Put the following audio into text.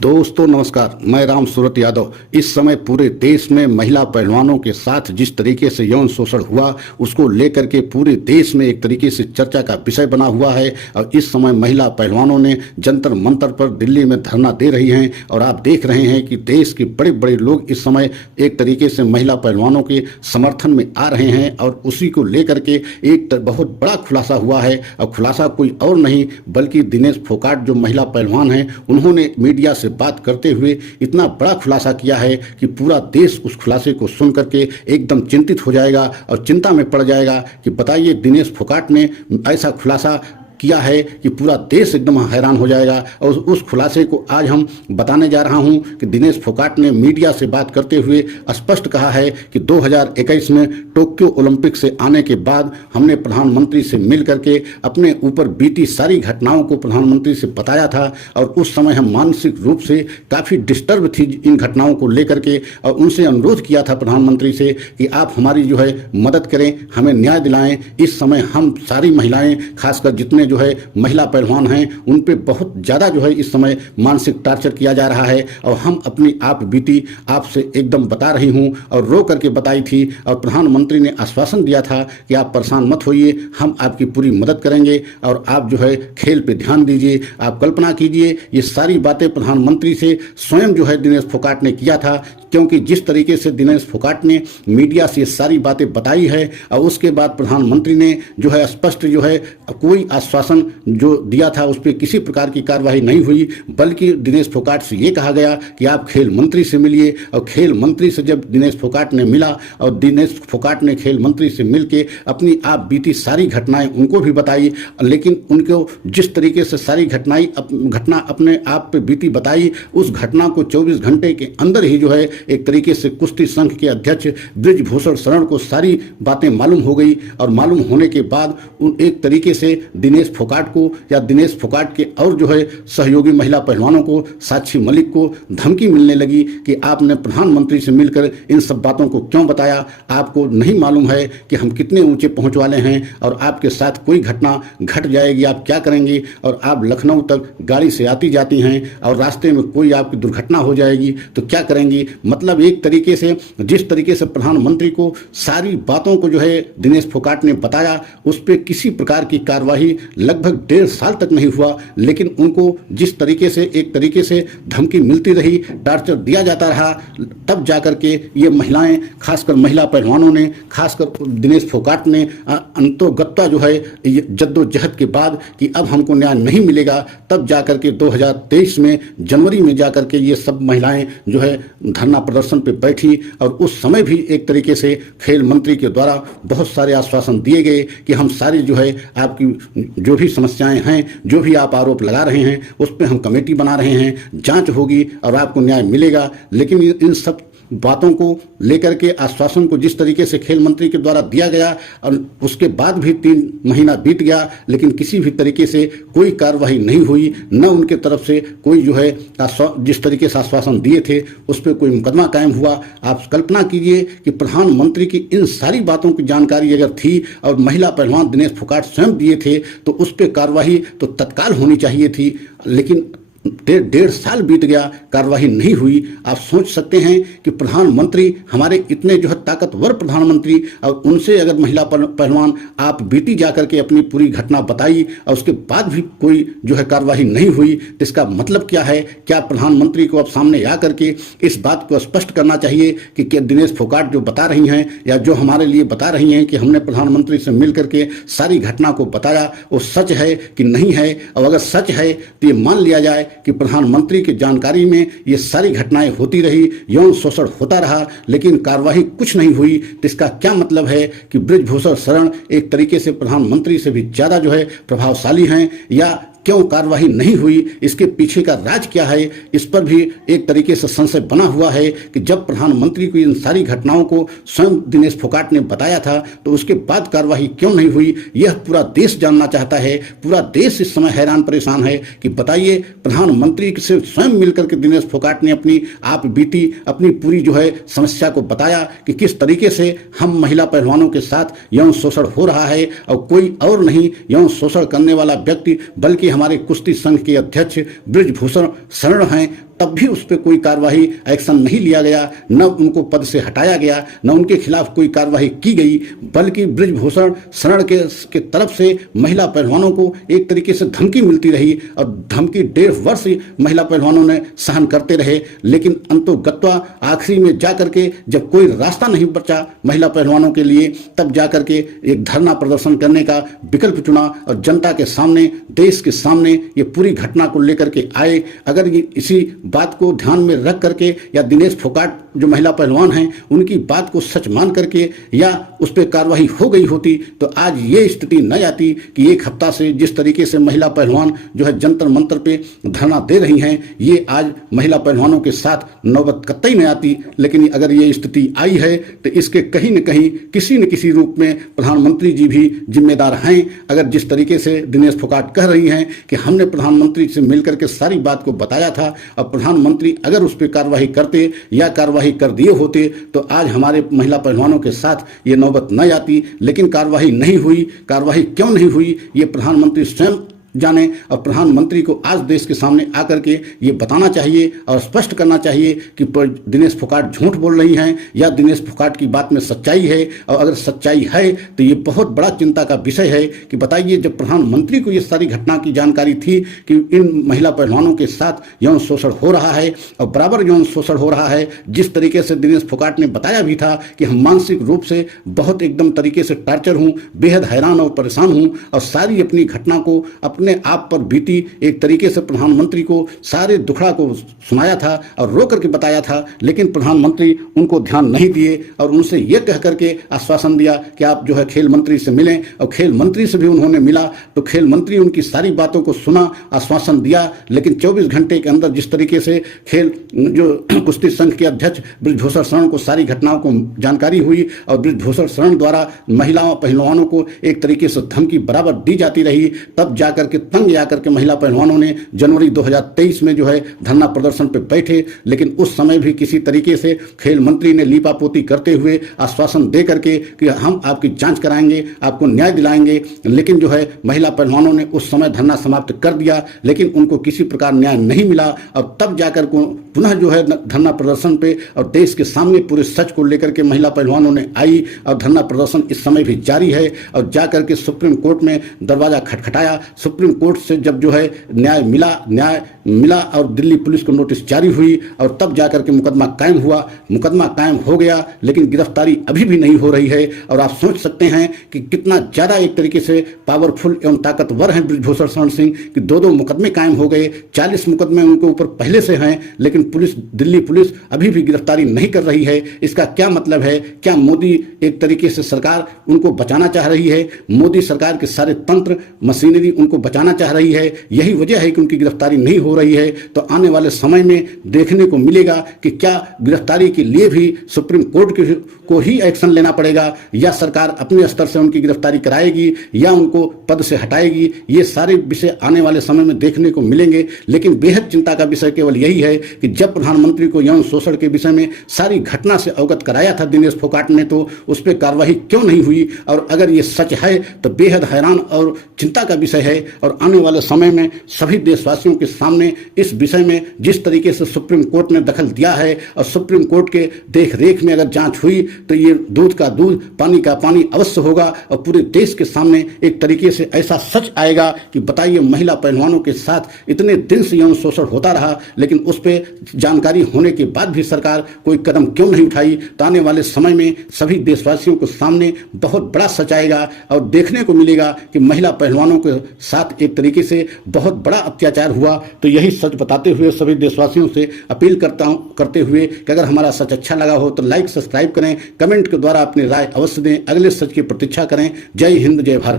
दोस्तों नमस्कार, मैं राम सूरत यादव। इस समय पूरे देश में महिला पहलवानों के साथ जिस तरीके से यौन शोषण हुआ उसको लेकर के पूरे देश में एक तरीके से चर्चा का विषय बना हुआ है। और इस समय महिला पहलवानों ने जंतर मंतर पर दिल्ली में धरना दे रही हैं और आप देख रहे हैं कि देश के बड़े बड़े लोग इस समय एक तरीके से महिला पहलवानों के समर्थन में आ रहे हैं। और उसी को लेकर के एक बहुत बड़ा खुलासा हुआ है। और खुलासा कोई और नहीं बल्कि दिनेश फोगाट जो महिला पहलवान हैं उन्होंने मीडिया से बात करते हुए इतना बड़ा खुलासा किया है कि पूरा देश उस खुलासे को सुन करके एकदम चिंतित हो जाएगा और चिंता में पड़ जाएगा कि बताइए दिनेश फोगाट ने ऐसा खुलासा किया है कि पूरा देश एकदम हैरान हो जाएगा। और उस खुलासे को आज हम बताने जा रहा हूं कि दिनेश फोगाट ने मीडिया से बात करते हुए स्पष्ट कहा है कि 2021 में टोक्यो ओलंपिक से आने के बाद हमने प्रधानमंत्री से मिल करके अपने ऊपर बीती सारी घटनाओं को प्रधानमंत्री से बताया था। और उस समय हम मानसिक रूप से काफ़ी डिस्टर्ब थी इन घटनाओं को लेकर के, और उनसे अनुरोध किया था प्रधानमंत्री से कि आप हमारी जो है मदद करें, हमें न्याय दिलाएं। इस समय हम सारी महिलाएं, खासकर जितने जो है महिला पहलवान हैं उन पे बहुत ज़्यादा जो है इस समय मानसिक टॉर्चर किया जा रहा है। और हम अपनी आप बीती आपसे एकदम बता रही हूं और रो करके बताई थी। और प्रधानमंत्री ने आश्वासन दिया था कि आप परेशान मत होइए, हम आपकी पूरी मदद करेंगे और आप जो है खेल पे ध्यान दीजिए। आप कल्पना कीजिए ये सारी बातें प्रधानमंत्री से स्वयं जो है दिनेश फोगाट ने किया था, क्योंकि जिस तरीके से दिनेश फोगाट ने मीडिया से ये सारी बातें बताई है और उसके बाद प्रधानमंत्री ने जो है स्पष्ट जो है कोई आश्वासन जो दिया था उस पर किसी प्रकार की कार्रवाई नहीं हुई, बल्कि दिनेश फोगाट से ये कहा गया कि आप खेल मंत्री से मिलिए। और खेल मंत्री से जब दिनेश फोगाट ने मिला और दिनेश फोगाट ने खेल मंत्री से मिल के अपनी आप बीती सारी घटनाएं उनको भी बताई, लेकिन उनको जिस तरीके से सारी घटना अपने आप पे बीती बताई, उस घटना को 24 घंटे के अंदर ही जो है एक तरीके से कुश्ती संघ के अध्यक्ष बृजभूषण शरण को सारी बातें मालूम हो गई। और मालूम होने के बाद एक तरीके से दिनेश फोगाट को या दिनेश फोगाट के और जो है सहयोगी महिला पहलवानों को, साक्षी मलिक को धमकी मिलने लगी कि आपने प्रधानमंत्री से मिलकर इन सब बातों को क्यों बताया, आपको नहीं मालूम है कि हम कितने ऊंचे पहुंच वाले हैं और आपके साथ कोई घटना घट जाएगी आप क्या करेंगे। और आप लखनऊ तक गाड़ी से आती जाती हैं और रास्ते में कोई आपकी दुर्घटना हो जाएगी तो क्या करेंगी। मतलब एक तरीके से जिस तरीके से प्रधानमंत्री को सारी बातों को जो है दिनेश फोगाट ने बताया उस पर किसी प्रकार की कार्रवाई लगभग 1.5 साल तक नहीं हुआ। लेकिन उनको जिस तरीके से एक तरीके से धमकी मिलती रही, टार्चर दिया जाता रहा, तब जाकर के ये महिलाएं, खासकर महिला पहलवानों ने, खासकर दिनेश फोगाट ने अंतोगत्वा जो है जद्दोजहद के बाद कि अब हमको न्याय नहीं मिलेगा, तब जाकर के 2023 में जनवरी में जाकर के ये सब महिलाएं जो है धरना प्रदर्शन पे बैठी। और उस समय भी एक तरीके से खेल मंत्री के द्वारा बहुत सारे आश्वासन दिए गए कि हम सारी जो है आपकी जो भी समस्याएं हैं, जो भी आप आरोप लगा रहे हैं उस पर हम कमेटी बना रहे हैं, जांच होगी और आपको न्याय मिलेगा। लेकिन इन सब बातों को लेकर के आश्वासन को जिस तरीके से खेल मंत्री के द्वारा दिया गया और उसके बाद भी 3 महीना बीत गया, लेकिन किसी भी तरीके से कोई कार्रवाई नहीं हुई, न उनके तरफ से कोई जो है जिस तरीके से आश्वासन दिए थे उस पर कोई मुकदमा कायम हुआ। आप कल्पना कीजिए कि प्रधानमंत्री की इन सारी बातों की जानकारी अगर थी और महिला पहलवान दिनेश फोगाट स्वयं दिए थे तो उस पर कार्रवाई तो तत्काल होनी चाहिए थी। लेकिन 1.5 साल बीत गया, कार्रवाई नहीं हुई। आप सोच सकते हैं कि प्रधानमंत्री हमारे इतने जो है ताकतवर प्रधानमंत्री, और उनसे अगर महिला पहलवान आप बीती जाकर के अपनी पूरी घटना बताई और उसके बाद भी कोई जो है कार्रवाई नहीं हुई, तो इसका मतलब क्या है। क्या प्रधानमंत्री को अब सामने आकर के इस बात को स्पष्ट करना चाहिए कि क्या दिनेश फोगाट जो बता रही हैं या जो हमारे लिए बता रही हैं कि हमने प्रधानमंत्री से मिल करके सारी घटना को बताया वो सच है कि नहीं है। और अगर सच है तो ये मान लिया जाए कि प्रधानमंत्री की जानकारी में ये सारी घटनाएं होती रही, यौन शोषण होता रहा, लेकिन कार्रवाई कुछ नहीं हुई, तो इसका क्या मतलब है कि बृजभूषण शरण एक तरीके से प्रधानमंत्री से भी ज़्यादा जो है प्रभावशाली हैं, या क्यों कार्रवाई नहीं हुई, इसके पीछे का राज क्या है। इस पर भी एक तरीके से संशय बना हुआ है कि जब प्रधानमंत्री को इन सारी घटनाओं को स्वयं दिनेश फोगाट ने बताया था तो उसके बाद कार्रवाई क्यों नहीं हुई, यह पूरा देश जानना चाहता है। पूरा देश इस समय हैरान परेशान है कि बताइए प्रधानमंत्री से स्वयं मिलकर के दिनेश फोगाट ने अपनी आप बीती अपनी पूरी जो है समस्या को बताया कि किस तरीके से हम महिला पहलवानों के साथ यौन शोषण हो रहा है, और कोई और नहीं यौन शोषण करने वाला व्यक्ति बल्कि हमारे कुश्ती संघ के अध्यक्ष बृजभूषण शरण हैं। तब भी उस पर कोई कार्रवाई एक्शन नहीं लिया गया, न उनको पद से हटाया गया, न उनके खिलाफ कोई कार्रवाई की गई, बल्कि बृजभूषण शरण के तरफ से महिला पहलवानों को एक तरीके से धमकी मिलती रही और धमकी 1.5 वर्ष महिला पहलवानों ने सहन करते रहे। लेकिन अंतोगत्वा आखिरी में जाकर के जब कोई रास्ता नहीं बचा महिला पहलवानों के लिए, तब जाकर के एक धरना प्रदर्शन करने का विकल्प चुना और जनता के सामने, देश के सामने ये पूरी घटना को लेकर के आए। अगर ये इसी बात को ध्यान में रख करके या दिनेश फोगाट जो महिला पहलवान हैं उनकी बात को सच मान करके या उस पर कार्रवाई हो गई होती तो आज ये स्थिति न आती कि एक हफ्ता से जिस तरीके से महिला पहलवान जो है जंतर मंतर पे धरना दे रही हैं, ये आज महिला पहलवानों के साथ नौबत कतई नहीं आती। लेकिन अगर ये स्थिति आई है तो इसके कहीं न कहीं किसी न किसी रूप में प्रधानमंत्री जी भी जिम्मेदार हैं। अगर जिस तरीके से दिनेश फोगाट कह रही हैं कि हमने प्रधानमंत्री से मिलकर के सारी बात को बताया था और प्रधानमंत्री अगर उस पर कार्रवाई करते या कार्रवाई कर दिए होते तो आज हमारे महिला पहलवानों के साथ ये नौबत न आती। लेकिन कार्रवाई नहीं हुई। कार्रवाई क्यों नहीं हुई ये प्रधानमंत्री स्वयं जाने और प्रधानमंत्री को आज देश के सामने आकर के ये बताना चाहिए और स्पष्ट करना चाहिए कि दिनेश फोगाट झूठ बोल रही हैं या दिनेश फोगाट की बात में सच्चाई है। और अगर सच्चाई है तो ये बहुत बड़ा चिंता का विषय है कि बताइए, जब प्रधानमंत्री को ये सारी घटना की जानकारी थी कि इन महिला पहलवानों के साथ यौन शोषण हो रहा है और बराबर यौन शोषण हो रहा है, जिस तरीके से दिनेश फोगाट ने बताया भी था कि हम मानसिक रूप से बहुत एकदम तरीके से टॉर्चर हूँ, बेहद हैरान और परेशान हूँ और सारी अपनी घटना को अपने आप पर बीती एक तरीके से प्रधानमंत्री को सारे दुखड़ा को सुनाया था और रो करके बताया था। लेकिन प्रधानमंत्री उनको ध्यान नहीं दिए और उनसे यह कह करके आश्वासन दिया कि आप जो है खेल मंत्री से मिलें, और खेल मंत्री से भी उन्होंने मिला तो खेल मंत्री उनकी सारी बातों को सुना, आश्वासन दिया। लेकिन 24 घंटे के अंदर जिस तरीके से खेल जो कुश्ती संघ के अध्यक्ष बृजभूषण शरण को सारी घटनाओं को जानकारी हुई और बृजभूषण शरण द्वारा महिलाओं पहलवानों को एक तरीके से धमकी बराबर दी जाती रही, तब जाकर के तंग आकर के महिला पहलवानों ने जनवरी 2023 में जो है धरना प्रदर्शन पे बैठे। लेकिन उस समय भी किसी तरीके से खेल मंत्री ने लीपापोती करते हुए आश्वासन दे करके कि हम आपकी जांच कराएंगे, आपको न्याय दिलाएंगे। लेकिन जो है महिला पहलवानों ने उस समय धरना समाप्त कर दिया, लेकिन उनको किसी प्रकार न्याय नहीं मिला और तब जाकर को पुनः जो है धरना प्रदर्शन पे और देश के सामने पूरे सच को लेकर के महिला पहलवानों ने आई और धरना प्रदर्शन इस समय भी जारी है। और जाकर के सुप्रीम कोर्ट में दरवाजा खटखटाया। सुप्रीम कोर्ट से जब जो है न्याय मिला और दिल्ली पुलिस को नोटिस जारी हुई और तब जाकर के मुकदमा कायम हुआ। मुकदमा कायम हो गया लेकिन गिरफ्तारी अभी भी नहीं हो रही है। और आप सोच सकते हैं कि कितना ज्यादा एक तरीके से पावरफुल एवं ताकतवर हैं बृजभूषण शरण सिंह कि 2 मुकदमे कायम हो गए। 40 मुकदमे उनके ऊपर पहले से हैं, लेकिन दिल्ली पुलिस अभी भी गिरफ्तारी नहीं कर रही है। इसका क्या मतलब है? क्या मोदी एक तरीके से सरकार उनको बचाना चाह रही है? मोदी सरकार के सारे तंत्र मशीनरी उनको बचाना चाह रही है। यही वजह है कि उनकी गिरफ्तारी नहीं हो रही है। तो आने वाले समय में देखने को मिलेगा कि क्या गिरफ्तारी के लिए भी सुप्रीम कोर्ट को ही एक्शन लेना पड़ेगा या सरकार अपने स्तर से उनकी गिरफ्तारी कराएगी या उनको पद से हटाएगी। ये सारे विषय आने वाले समय में देखने को मिलेंगे। लेकिन बेहद चिंता का विषय केवल यही है कि जब प्रधानमंत्री को यौन शोषण के विषय में सारी घटना से अवगत कराया था दिनेश फोगाट ने, तो उस पर कार्रवाई क्यों नहीं हुई? और अगर ये सच है तो बेहद हैरान और चिंता का विषय है। और आने वाले समय में सभी देशवासियों के सामने इस विषय में जिस तरीके से सुप्रीम कोर्ट ने दखल दिया है और सुप्रीम कोर्ट के देख रेख में अगर जांच हुई तो ये दूध का दूध पानी का पानी अवश्य होगा और पूरे देश के सामने एक तरीके से ऐसा सच आएगा कि बताइए, महिला पहलवानों के साथ इतने दिन से यौन शोषण होता रहा लेकिन उस पर जानकारी होने के बाद भी सरकार कोई कदम क्यों नहीं उठाई? तो आने वाले समय में सभी देशवासियों के सामने बहुत बड़ा सच आएगा और देखने को मिलेगा कि महिला पहलवानों के साथ एक तरीके से बहुत बड़ा अत्याचार हुआ। तो यही सच बताते हुए सभी देशवासियों से अपील करते हुए कि अगर हमारा सच अच्छा लगा हो तो लाइक सब्सक्राइब करें, कमेंट के द्वारा अपनी राय अवश्य दें, अगले सच की प्रतीक्षा करें। जय हिंद, जय भारत।